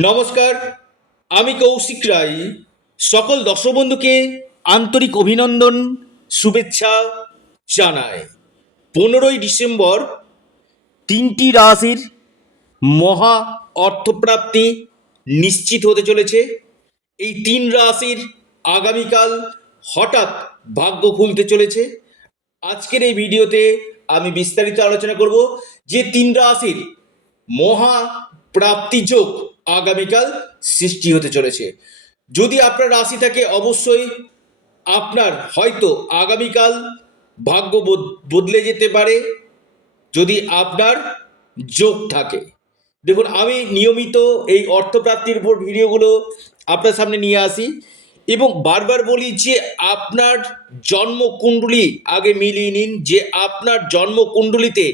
নমস্কার, আমি কৌশিক রায়। সকল দর্শক বন্ধুকে আন্তরিক অভিনন্দন, শুভেচ্ছা জানাই। 15ই ডিসেম্বর তিনটি রাশির মহা অর্থপ্রাপ্তি নিশ্চিত হতে চলেছে। এই তিন রাশির আগামীকাল হঠাৎ ভাগ্য খুলতে চলেছে। আজকের এই ভিডিওতে আমি বিস্তারিত আলোচনা করব যে তিন রাশির মহা প্রাপ্তিযোগ আগামীকাল সৃষ্টি হতে চলেছে। যদি আপনার রাশি থাকে অবশ্যই আপনার হয়তো আগামীকাল ভাগ্য বদলে যেতে পারে যদি আপনার যোগ থাকে। দেখুন, আমি নিয়মিত এই অর্থপ্রাপ্তির উপর ভিডিওগুলো আপনার সামনে নিয়ে আসি এবং বারবার বলি যে আপনার জন্মকুণ্ডলী আগে মিলিয়ে নিন যে আপনার জন্মকুণ্ডলিতে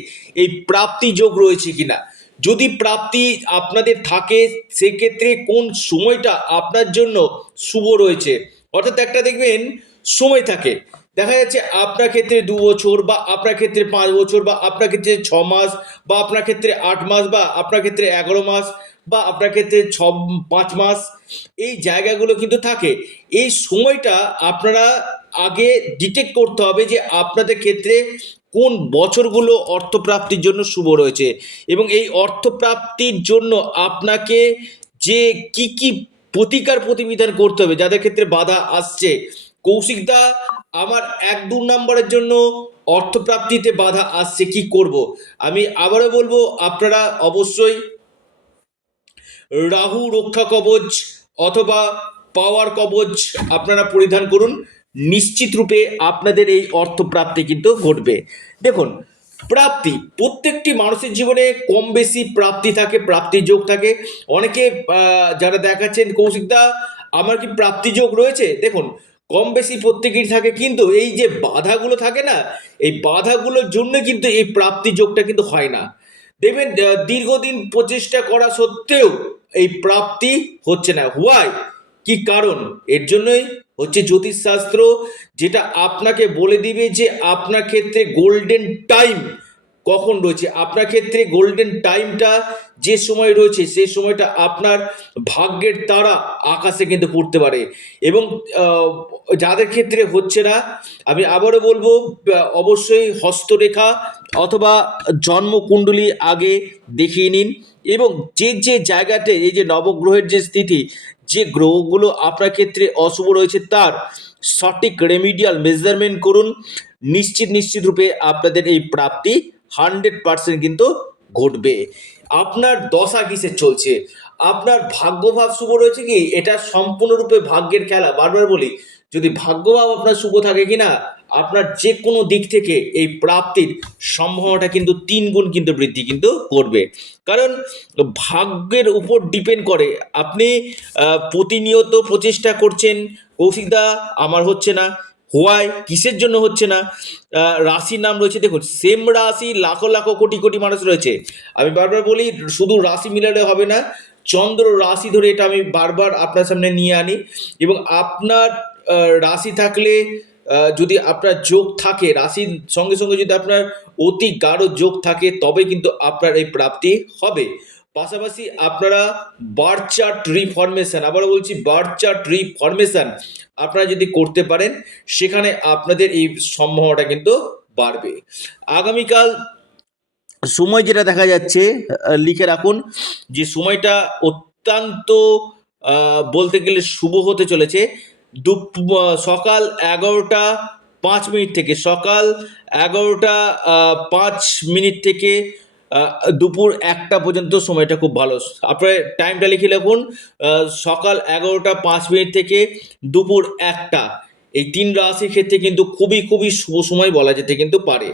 এই প্রাপ্তি যোগ রয়েছে কিনা। যদি প্রাপ্তি আপনাদের থাকে সেক্ষেত্রে কোন সময়টা আপনার জন্য শুভ রয়েছে, অর্থাৎ একটা দেখবেন সময় থাকে, দেখা যাচ্ছে আপনার ক্ষেত্রে 2 বছর বা আপনার ক্ষেত্রে 5 বছর বা আপনার ক্ষেত্রে 6 মাস বা আপনার ক্ষেত্রে 8 মাস বা আপনার ক্ষেত্রে 11 মাস বা আপনার ক্ষেত্রে 5 মাস, এই জায়গাগুলো কিন্তু থাকে। এই সময়টা আপনারা আগে ডিটেক্ট করতে হবে যে আপনাদের ক্ষেত্রে কোন বছরগুলো অর্থপ্রাপ্তির জন্য শুভ রয়েছে এবং এই অর্থপ্রাপ্তির জন্য আপনাকে যে কি কি প্রতিকার প্রতিবিধান করতে হবে, যাদের ক্ষেত্রে বাধা আসছে। কৌশিকদা, আমার 1-2 নম্বরের জন্য অর্থপ্রাপ্তিতে বাধা আসছে, কি করব? আমি আবারও বলবো, আপনারা অবশ্যই রাহু রক্ষা কবচ অথবা পাওয়ার কবচ আপনারা পরিধান করুন। নিশ্চিত রূপে আপনাদের এই অর্থপ্রাপ্তি কিন্তু ঘটবে। দেখুন, প্রাপ্তি প্রত্যেকটি মানুষের জীবনে কম বেশি প্রাপ্তি থাকে, প্রাপ্তি যোগ থাকে। অনেকে যারা দেখাচ্ছেন কৌশিকদা আমার কি প্রাপ্তি যোগ রয়েছে, দেখুন কম বেশি প্রত্যেকেরই থাকে, কিন্তু এই যে বাধাগুলো থাকে না, এই বাধাগুলোর জন্য কিন্তু এই প্রাপ্তি যোগটা কিন্তু হয় না। দেখবেন দীর্ঘদিন প্রচেষ্টা করা সত্ত্বেও এই প্রাপ্তি হচ্ছে না। হোয়াই, কি কারণ? এর জন্যই হচ্ছে জ্যোতিষশাস্ত্র, যেটা আপনাকে বলে দিবে যে আপনার ক্ষেত্রে গোল্ডেন টাইম কখন রয়েছে। আপনার ক্ষেত্রে গোল্ডেন টাইমটা যে সময় রয়েছে সেই সময়টা আপনার ভাগ্যের তারা আকাশে কিন্তু পড়তে পারে এবং যাদের ক্ষেত্রে হচ্ছে না, আমি আবারও বলবো অবশ্যই হস্তরেখা অথবা জন্মকুণ্ডলী আগে দেখিয়ে নিন এবং যে যে জায়গাতে এই যে নবগ্রহের যে স্থিতি, যে গ্রহগুলো আপনার ক্ষেত্রে অশুভ রয়েছে তার সঠিক রেমিডিয়াল মেজারমেন্ট করুন। নিশ্চিত রূপে আপনাদের এই প্রাপ্তি 100% কিন্তু ঘটবে। আপনার দশা কিসের চলছে, আপনার ভাগ্যভাব শুভ রয়েছে কি, এটা সম্পূর্ণরূপে ভাগ্যের খেলা। বারবার বলি, যদি ভাগ্যভাব আপনার শুভ থাকে কিনা, আপনার যে কোনো দিক থেকে এই প্রাপ্তির সম্ভাবনাটা কিন্তু 3 গুণ কিন্তু বৃদ্ধি কিন্তু করবে। কারণ ভাগ্যের উপর ডিপেন্ড করে। আপনি প্রতিনিয়ত প্রচেষ্টা করছেন, কৌশিকদা আমার হচ্ছে না, হোয়াই, কিসের জন্য হচ্ছে না? রাশির নাম রয়েছে, দেখুন সেম রাশি লাখো লাখো কোটি কোটি মানুষ রয়েছে। আমি বারবার বলি শুধু রাশি মিলালে হবে না, চন্দ্র রাশি ধরে এটা আমি বারবার আপনার সামনে নিয়ে আনি এবং আপনার রাশি থাকলে যদি আপনার যোগ থাকে, রাশির সঙ্গে সঙ্গে যদি আপনার অতি গাঢ় যোগ থাকে তবে কিন্তু আপনার এই প্রাপ্তি হবে। পাশাপাশি আপনারা বার্থ চার্ট রিফরমেশন, আবারও বলছি বার্থ চার্ট রিফরমেশন আপনারা যদি করতে পারেন, সেখানে আপনাদের এই সম্ভাবনাটা কিন্তু বাড়বে। আগামীকাল সময় যেটা দেখা যাচ্ছে, লিখে রাখুন যে সময়টা অত্যন্ত বলতে গেলে শুভ হতে চলেছে। সকাল 11টা 5 মিনিট থেকে, সকাল 11টা 5 মিনিট থেকে দুপুর 1টা পর্যন্ত সময়টা খুব ভালো। আপনার টাইমটা লিখে রাখুন, সকাল 11টা 5 মিনিট থেকে দুপুর 1টা। এই 3 রাশির ক্ষেত্রে কিন্তু খুবই খুবই শুভ সময় বলা যেতে কিন্তু পারে।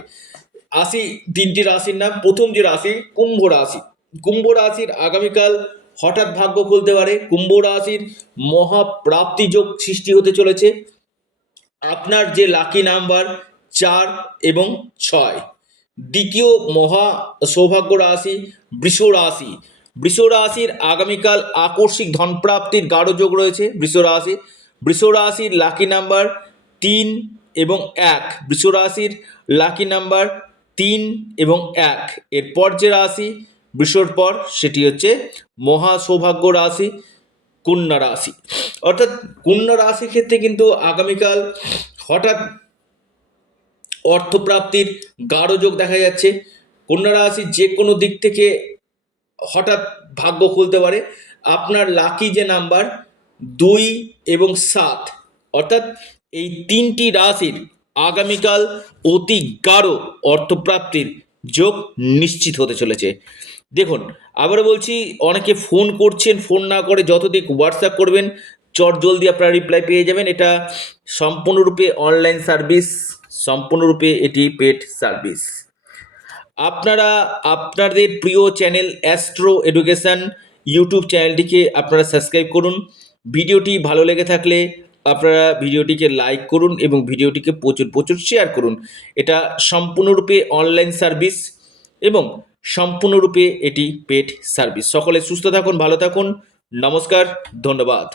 আসি 3টি রাশির নাম। প্রথম যে রাশি কুম্ভ রাশি, কুম্ভ রাশির আগামীকাল হঠাৎ ভাগ্য খুলতে পারে। কুম্ভ রাশির মহাপ্রাপ্তি যোগ সৃষ্টি হতে চলেছে। আপনার যে লাকি নাম্বার 4 এবং 6। দ্বিতীয় মহা সৌভাগ্য রাশি বৃষ রাশি, বৃষ রাশির আগামীকাল আকস্মিক ধনপ্রাপ্তির গাঢ় যোগ রয়েছে। বৃষ রাশির লাকি নাম্বার 3 এবং 1। বৃষ রাশির লাকি নাম্বার 3 এবং 1। এরপর যে রাশি বৃষর পর সেটি হচ্ছে মহা সৌভাগ্য রাশি কন্যা রাশি। অর্থাৎ কন্যা রাশির ক্ষেত্রে কিন্তু আগামীকাল হঠাৎ অর্থপ্রাপ্তির গাঢ় যোগ দেখা যাচ্ছে। কন্যা রাশি যে কোনো দিক থেকে হঠাৎ ভাগ্য খুলতে পারে। আপনার লাকি যে নাম্বার 2 এবং 7, অর্থাৎ এই তিনটি রাশির আগামীকাল অতি গাঢ় অর্থপ্রাপ্তির যোগ নিশ্চিত হতে চলেছে। দেখুন, আবারও বলছি, অনেকে ফোন করছেন, ফোন না করে যতদিক হোয়াটসঅ্যাপ করবেন চট জলদি আপনারা রিপ্লাই পেয়ে যাবেন। এটা সম্পূর্ণরূপে অনলাইন সার্ভিস, সম্পূর্ণরূপে এটি পেড সার্ভিস। আপনারা আপনাদের প্রিয় চ্যানেল অ্যাস্ট্রো এডুকেশন ইউটিউব চ্যানেলটিকে আপনারা সাবস্ক্রাইব করুন। ভিডিওটি ভালো লেগে থাকলে আপনারা ভিডিওটিকে লাইক করুন এবং ভিডিওটিকে প্রচুর প্রচুর শেয়ার করুন। এটা সম্পূর্ণরূপে অনলাইন সার্ভিস এবং সম্পূর্ণরূপে এটি পেড সার্ভিস। সকলে সুস্থ থাকুন, ভালো থাকুন, নমস্কার, ধন্যবাদ।